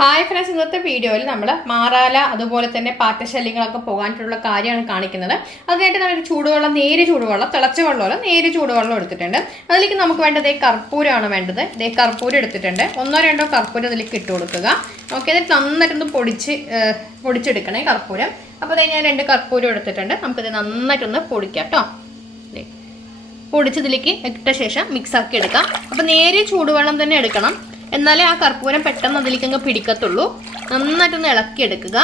Hi friends ഇന്നത്തെ വീഡിയോയിൽ നമ്മൾ മാറാല അതുപോലെ തന്നെ പാറ്റശല്യങ്ങളൊക്കെ പോകാനായിട്ടുള്ള കാര്യമാണ് കാണിക്കുന്നത്. അതിനായിട്ട് നമ്മൾ ചൂടുവെള്ളം നേര് ചൂടുവെള്ളം തിളച്ച വെള്ളമല്ല നേര് ചൂടുവെള്ളം എടുത്തിട്ടുണ്ട്. അതിലേക്ക് നമുക്ക് വേണ്ടത് കർപ്പൂരമാണ് വേണ്ടത്. ഇതേ കർപ്പൂരം എടുത്തിട്ടുണ്ട്. ഒന്നോ രണ്ടോ കർപ്പൂരം അതിലേക്ക് ഇട്ട് കൊടുക്കുക. ഓക്കെ എന്നിട്ട് നന്നായിട്ടൊന്ന് പൊടിച്ച് പൊടിച്ചെടുക്കണേ കർപ്പൂരം. അപ്പോൾ ദേ ഞാൻ രണ്ട് കർപ്പൂരം എടുത്തിട്ടുണ്ട്. നമുക്കിത് നന്നായിട്ടൊന്ന് പൊടിക്കാം കേട്ടോ പൊടിച്ചതിലേക്ക് ഇട്ട ശേഷം മിക്സാക്കി എടുക്കാം. അപ്പോൾ നേരെ ചൂടുവെള്ളം തന്നെ എടുക്കണം. എന്നാലേ ആ കർപ്പൂരം പെട്ടെന്ന് അതിലേക്ക് അങ്ങ് പിടിക്കത്തുള്ളൂ. നന്നായിട്ടൊന്ന് ഇളക്കിയെടുക്കുക.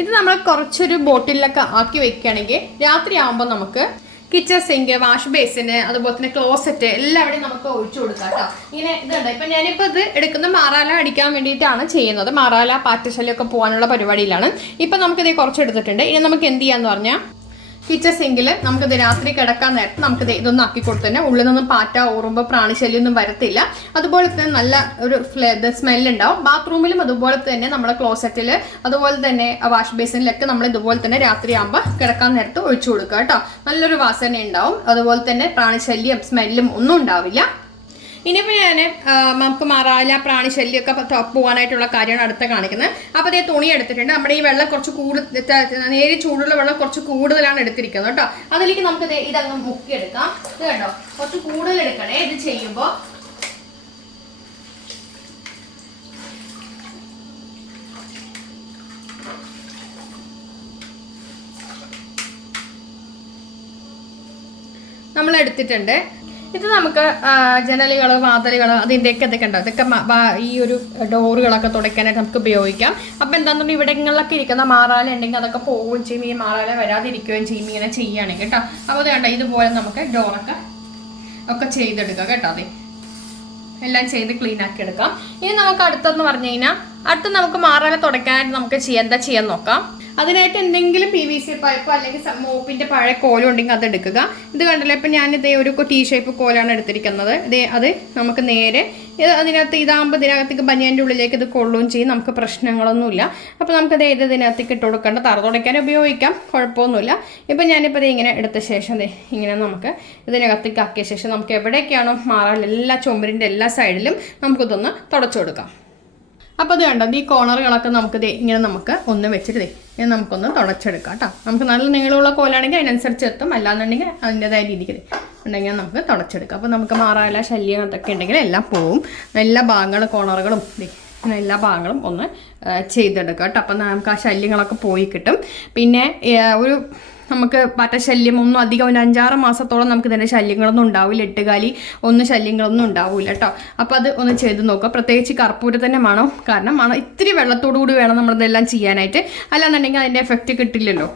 ഇത് നമ്മൾ കുറച്ചൊരു ബോട്ടിലൊക്കെ ആക്കി വെക്കുകയാണെങ്കിൽ രാത്രി ആകുമ്പോൾ നമുക്ക് കിച്ചൺ സിങ്ക് വാഷ് ബേസിന് അതുപോലെ തന്നെ ക്ലോസറ്റ് എല്ലാവിടെയും നമുക്ക് ഒഴിച്ചു കൊടുക്കാം കേട്ടോ. ഇങ്ങനെ ഇതുണ്ട്. ഇപ്പം ഞാനിപ്പോൾ ഇത് എടുക്കുന്ന മാറാല അടിക്കാൻ വേണ്ടിയിട്ടാണ് ചെയ്യുന്നത്. മാറാല പാറ്റശല്യമൊക്കെ പോകാനുള്ള പരിപാടിയിലാണ്. ഇപ്പം കുറച്ച് എടുത്തിട്ടുണ്ട്. ഇനി നമുക്ക് എന്ത് ചെയ്യാന്ന് പറഞ്ഞാൽ കിച്ചൺ സിങ്കിൽ നമുക്കിത് രാത്രി കിടക്കാൻ നേരത്ത് നമുക്കിത് ഇതൊന്നും ആക്കി കൊടുത്തു തന്നെ ഉള്ളിൽ നിന്നും പാറ്റ ഓറുമ്പോൾ പ്രാണിശല്യം ഒന്നും വരത്തില്ല. അതുപോലെ തന്നെ നല്ല ഒരു സ്മെല്ല് ഉണ്ടാവും. ബാത്റൂമിലും അതുപോലെ തന്നെ നമ്മുടെ ക്ലോസറ്റിൽ അതുപോലെ തന്നെ വാഷ് ബേസിനിലൊക്കെ നമ്മൾ ഇതുപോലെ തന്നെ രാത്രി ആകുമ്പോൾ കിടക്കാൻ നേരത്ത് ഒഴിച്ചു കൊടുക്കുക കേട്ടോ. നല്ലൊരു വാസന ഉണ്ടാവും അതുപോലെ തന്നെ പ്രാണിശല്യം സ്മെല്ലും ഒന്നും ഉണ്ടാവില്ല. ഇനിയിപ്പോൾ ഞാൻ നമുക്ക് മറാല പ്രാണി ശല്യമൊക്കെ പോകാനായിട്ടുള്ള കാര്യമാണ് അടുത്ത കാണിക്കുന്നത്. അപ്പോൾ അതേ തുണി എടുത്തിട്ടുണ്ട്. നമ്മുടെ ഈ വെള്ളം കുറച്ച് കൂടുതൽ നേരി ചൂടുള്ള വെള്ളം കുറച്ച് കൂടുതലാണ് എടുത്തിരിക്കുന്നത് കേട്ടോ. അതിലേക്ക് നമുക്ക് ഇതങ്ങ് മുക്കിയെടുക്കാം. ഇത് കേട്ടോ കുറച്ച് കൂടുതൽ എടുക്കണേ. ഇത് ചെയ്യുമ്പോൾ നമ്മൾ എടുത്തിട്ടുണ്ട് ഇത് നമുക്ക് ജനലുകൾ വാതിലുകൾ അതിന്റെയൊക്കെ ഇതൊക്കെ ഉണ്ടാവും ഇതൊക്കെ ഈ ഒരു ഡോറുകളൊക്കെ തുടയ്ക്കാനായിട്ട് നമുക്ക് ഉപയോഗിക്കാം. അപ്പം എന്താണെന്നുണ്ടെങ്കിൽ ഇവിടങ്ങളിലൊക്കെ ഇരിക്കുന്ന മാറാല ഉണ്ടെങ്കിൽ അതൊക്കെ പോവുകയും ചെയ്യും. ഈ മാറാല വരാതിരിക്കുകയും ചെയ്യും ഇങ്ങനെ ചെയ്യുകയാണെങ്കിൽ കേട്ടോ. അപ്പോൾ കണ്ടോ ഇതുപോലെ നമുക്ക് ഡോറൊക്കെ ഒക്കെ ചെയ്തെടുക്കാം കേട്ടോ അതെ എല്ലാം ചെയ്ത് ക്ലീൻ ആക്കി എടുക്കാം. ഇനി നമുക്ക് അടുത്തെന്ന് പറഞ്ഞു കഴിഞ്ഞാൽ അടുത്ത് നമുക്ക് മാറാല തുടയ്ക്കാനായിട്ട് നമുക്ക് ചെയ്യാൻ എന്താ ചെയ്യാൻ നോക്കാം. അതിനായിട്ട് എന്തെങ്കിലും പി വി സി പൈപ്പ് അല്ലെങ്കിൽ മോപ്പിന്റെ പഴയ കോലം ഉണ്ടെങ്കിൽ അത് എടുക്കുക. ഇത് കണ്ടല്ലോ? ഇപ്പം ഞാൻ ഇതേ ഒരു ടീ ഷേപ്പ് കോലാണ് എടുത്തിരിക്കുന്നത്. ഇതേ അത് നമുക്ക് നേരെ അതിനകത്ത് ഇതാകുമ്പോൾ ഇതിനകത്തേക്ക് ബനിയന്റെ ഉള്ളിലേക്ക് ഇത് കൊള്ളുകയും ചെയ്യും. നമുക്ക് പ്രശ്നങ്ങളൊന്നുമില്ല. അപ്പോൾ നമുക്കത് ഏത് ഇതിനകത്തേക്ക് ഇട്ട് കൊടുക്കേണ്ട. തറ തുടയ്ക്കാൻ ഉപയോഗിക്കാം. കുഴപ്പമൊന്നുമില്ല. ഇപ്പം ഞാനിപ്പോൾ ഇത് ഇങ്ങനെ എടുത്ത ശേഷം ഇങ്ങനെ നമുക്ക് ഇതിനകത്തേക്ക് ആക്കിയ ശേഷം നമുക്ക് എവിടേക്കാണോ മാറാൻ എല്ലാ ചുമരിന്റെ എല്ലാ സൈഡിലും നമുക്കിതൊന്ന് തുടച്ചു കൊടുക്കാം. അപ്പോൾ അത് കണ്ടോ ഈ കോണറുകളൊക്കെ നമുക്ക് ദേ ഇങ്ങനെ നമുക്ക് ഒന്ന് വെച്ചിട്ട് ദേ ഇങ്ങനെ നമുക്കൊന്ന് തുടച്ചെടുക്കാം കേട്ടോ. നമുക്ക് നല്ല നീളമുള്ള കോലാണെങ്കിൽ അതിനനുസരിച്ച് എത്തും അല്ലാന്നുണ്ടെങ്കിൽ അതിന്റെതായ രീതിക്ക് ഉണ്ടെങ്കിൽ നമുക്ക് തുടച്ചെടുക്കാം. അപ്പോൾ നമുക്ക് മാറാല ശല്യം അതൊക്കെ ഉണ്ടെങ്കിൽ എല്ലാം പോവും. എല്ലാ ഭാഗങ്ങളും കോണറുകളും ദേ ഇങ്ങനെ എല്ലാ ഭാഗങ്ങളും ഒന്ന് ചെയ്തെടുക്കുക ചെയ്തെടുക്കാം കേട്ടോ. അപ്പം നമുക്ക് ആ ശല്യങ്ങളൊക്കെ പോയി കിട്ടും. പിന്നെ ഒരു നമുക്ക് പറ്റ ശല്യം ഒന്നും അധികം ഒരു അഞ്ചാറ് മാസത്തോളം നമുക്ക് ഇതിന്റെ ശല്യങ്ങളൊന്നും ഉണ്ടാവില്ല. എട്ടുകാലി ഒന്നും ശല്യങ്ങളൊന്നും ഉണ്ടാവില്ല കേട്ടോ. അപ്പോൾ അത് ഒന്ന് ചെയ്ത് നോക്കുക. പ്രത്യേകിച്ച് കർപ്പൂരം തന്നെ മണം കാരണം മണം ഇത്തിരി വെള്ളത്തോടു കൂടി വേണം നമ്മളിതെല്ലാം ചെയ്യാനായിട്ട്. അല്ലാന്നുണ്ടെങ്കിൽ അതിന്റെ എഫക്റ്റ് കിട്ടില്ലല്ലോ.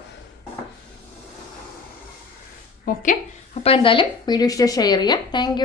ഓക്കെ. അപ്പോൾ എന്തായാലും വീഡിയോ ഇഷ്ടം ഷെയർ ചെയ്യാം താങ്ക്